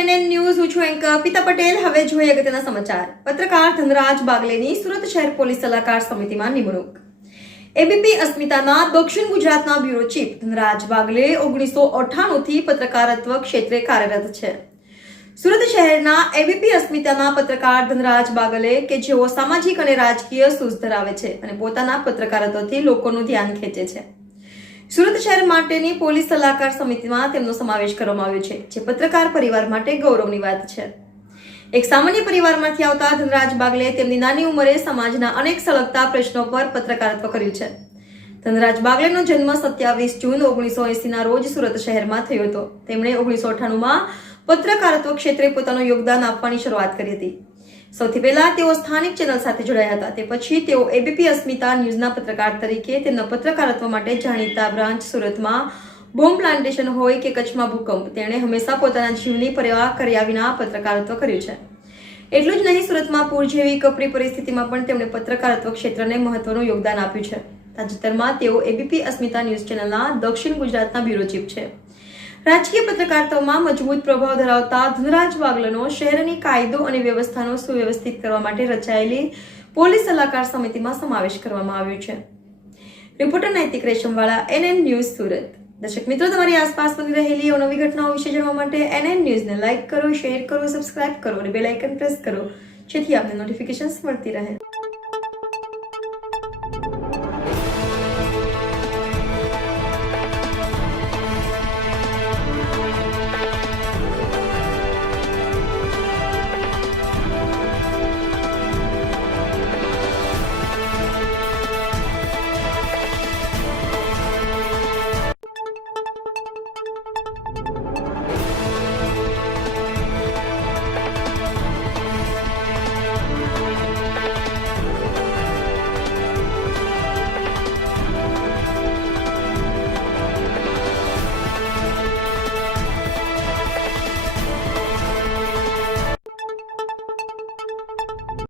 NN news હું છું anchor પિતા પટેલ. હવે જોઈએ અગત્યના સમાચાર. પત્રકાર ધનરાજ બાગલેની સુરત શહેર પોલીસ સલાહકાર સમિતિમાં નિમણૂક. એબીપી અસ્મિતાના દક્ષિણ ગુજરાતના બ્યુરો ચીફ ધનરાજ બાગલે 1998 થી પત્રકારત્વ ક્ષેત્રે કાર્યરત છે. સુરત શહેરના એબીપી અસ્મિતાના પત્રકાર ધનરાજ બાગલે કે જેઓ સામાજિક અને રાજકીય સૂઝ ધરાવે છે અને પોતાના પત્રકારત્વથી લોકોનું ધ્યાન ખેંચે છે. સુરત શહેર માટેની પોલીસ સલાહકાર સમિતિમાં તેમનો સમાવેશ કરવામાં આવ્યો છે, જે પત્રકાર પરિવાર માટે ગૌરવની વાત છે. એક સામાન્ય પરિવારમાંથી આવતા ધનરાજ બાગલે તેમની નાની ઉંમરે સમાજના અનેક સળગતા પ્રશ્નો પર પત્રકારત્વ કર્યું છે. ધનરાજ બાગલેનો જન્મ 27 જૂન 1980 ના રોજ સુરત શહેરમાં થયો હતો. તેમણે 1998માં પત્રકારત્વ ક્ષેત્રે પોતાનું યોગદાન આપવાની શરૂઆત કરી હતી. સૌથી પહેલા તેઓ સ્થાનિક ચેનલ સાથે જોડાયા હતા. તે પછી તેઓ એબીપી અસ્મિતા ન્યૂઝના પત્રકાર તરીકે તેમના પત્રકારત્વ માટે જાણીતા. બ્રાન્ચ સુરતમાં બોમ્બ પ્લાન્ટેશન હોય કે કચ્છમાં ભૂકંપ, તેણે હંમેશા પોતાના જીવની પરવા કર્યા વિના પત્રકારત્વ કર્યું છે. એટલું જ નહીં, સુરતમાં પૂર જેવી કપરી પરિસ્થિતિમાં પણ તેમણે પત્રકારત્વ ક્ષેત્રને મહત્વનું યોગદાન આપ્યું છે. તાજેતરમાં તેઓ એબીપી અસ્મિતા ન્યૂઝ ચેનલના દક્ષિણ ગુજરાતના બ્યુરો ચીફ છે. રાજકીય પત્રકારત્વમાં મજબૂત પ્રભાવ ધરાવતા ધનરાજ બાગલેનો શહેરની કાયદો અને વ્યવસ્થાનો સુવ્યવસ્થિત કરવા માટે રચાયેલી પોલીસ સલાહકાર સમિતિમાં સમાવેશ કરવામાં આવ્યો છે. રિપોર્ટર નૈતિક રેશમવાળા, એનએન ન્યૂઝ, સુરત. દર્શક મિત્રો, તમારી આસપાસ બની રહેલી અવનવી ઘટનાઓ વિશે જાણવા માટે એનએન ન્યૂઝને લાઇક કરો, શેર કરો, સબસ્ક્રાઇબ કરો અને બેલ આઇકન પ્રેસ કરો, જેથી આપને નોટિફિકેશન્સ મળતી રહે.